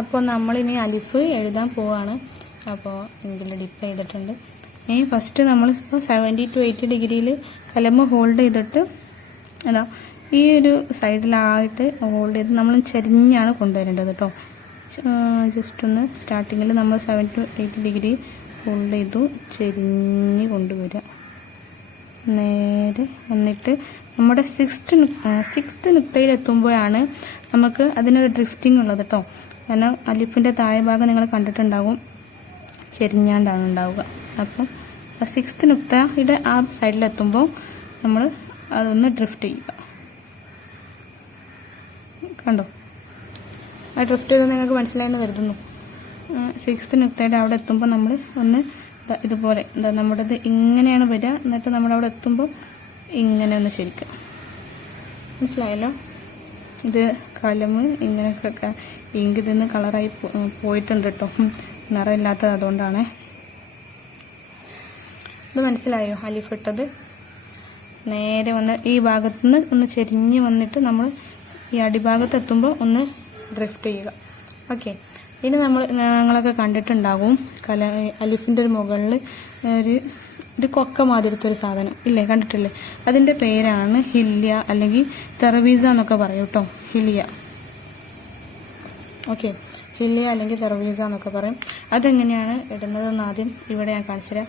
അപ്പോൾ നമ്മളിനി അലിഫ് എഴുതാൻ പോവാണ്. അപ്പോൾ ഇതിൽ ഡിപ്പ് ചെയ്തിട്ടുണ്ട്. ഫസ്റ്റ് നമ്മളിപ്പോൾ 70 to 80 ഡിഗ്രിയിൽ കലമ ഹോൾഡ് ചെയ്തിട്ട് അതാ ഈ ഒരു സൈഡിലായിട്ട് ഹോൾഡ് ചെയ്ത് നമ്മൾ ചെരിഞ്ഞാണ് കൊണ്ടുവരേണ്ടത് കേട്ടോ. ജസ്റ്റ് ഒന്ന് സ്റ്റാർട്ടിങ്ങിൽ നമ്മൾ 70 to 80 ഡിഗ്രി ഹോൾഡ് ചെയ്തു ചെരിഞ്ഞ് കൊണ്ടുവരിക. നേരെ വന്നിട്ട് നമ്മുടെ സിക്സ്ത് നുക്തയിലെത്തുമ്പോഴാണ് നമുക്ക് അതിനൊരു ഡ്രിഫ്റ്റിംഗ് ഉള്ളത് കേട്ടോ. കാരണം അലിഫിൻ്റെ താഴെ ഭാഗം നിങ്ങൾ കണ്ടിട്ടുണ്ടാകും, ചെരിഞ്ഞാണ്ടാണ് ഉണ്ടാവുക. അപ്പം 6th നുക്തയുടെ ആ സൈഡിലെത്തുമ്പോൾ നമ്മൾ അതൊന്ന് ഡ്രിഫ്റ്റ് ചെയ്യുക. കണ്ടോ, ആ ഡ്രിഫ്റ്റ് ചെയ്ത് നിങ്ങൾക്ക് മനസ്സിലായെന്ന് കരുതുന്നു. 6th നുക്തയുടെ അവിടെ എത്തുമ്പോൾ നമ്മൾ ഒന്ന് ഇതുപോലെ നമ്മുടേത് ഇങ്ങനെയാണ് വരിക. എന്നിട്ട് നമ്മുടെ അവിടെ എത്തുമ്പോൾ ഇങ്ങനെ ഒന്ന് ശരിക്കുക. മനസ്സിലായല്ലോ? ഇത് കലമ് ഇങ്ങനെയൊക്കെ ഇങ്ക് ഇതിന്ന് കളറായി പോയിട്ടുണ്ട് കേട്ടോ, നിറമില്ലാത്തത് അതുകൊണ്ടാണ്. ഇത് മനസ്സിലായോ? അലിഫ് ഇട്ടത് നേരെ വന്ന് ഈ ഭാഗത്തുനിന്ന് ഒന്ന് ചെരിഞ്ഞ് വന്നിട്ട് നമ്മൾ ഈ അടിഭാഗത്ത് എത്തുമ്പോൾ ഒന്ന് ഡ്രിഫ്റ്റ് ചെയ്യുക. ഓക്കെ, ഇനി ഞങ്ങളൊക്കെ കണ്ടിട്ടുണ്ടാകും അലിഫിൻ്റെ ഒരു മുകളിൽ ഒരു കൊക്ക മാതിരത്തെ ഒരു സാധനം ഇല്ലേ, കണ്ടിട്ടില്ലേ? അതിൻ്റെ പേരാണ് ഹില്യ അല്ലെങ്കിൽ തെറവീസ എന്നൊക്കെ പറയും കേട്ടോ. ഹിലിയ, ഓക്കെ, ഹില്യ അല്ലെങ്കിൽ തെറവീസ എന്നൊക്കെ പറയും. അതെങ്ങനെയാണ് ഇടുന്നതെന്ന് ആദ്യം ഇവിടെ ഞാൻ കാണിച്ചു തരാം.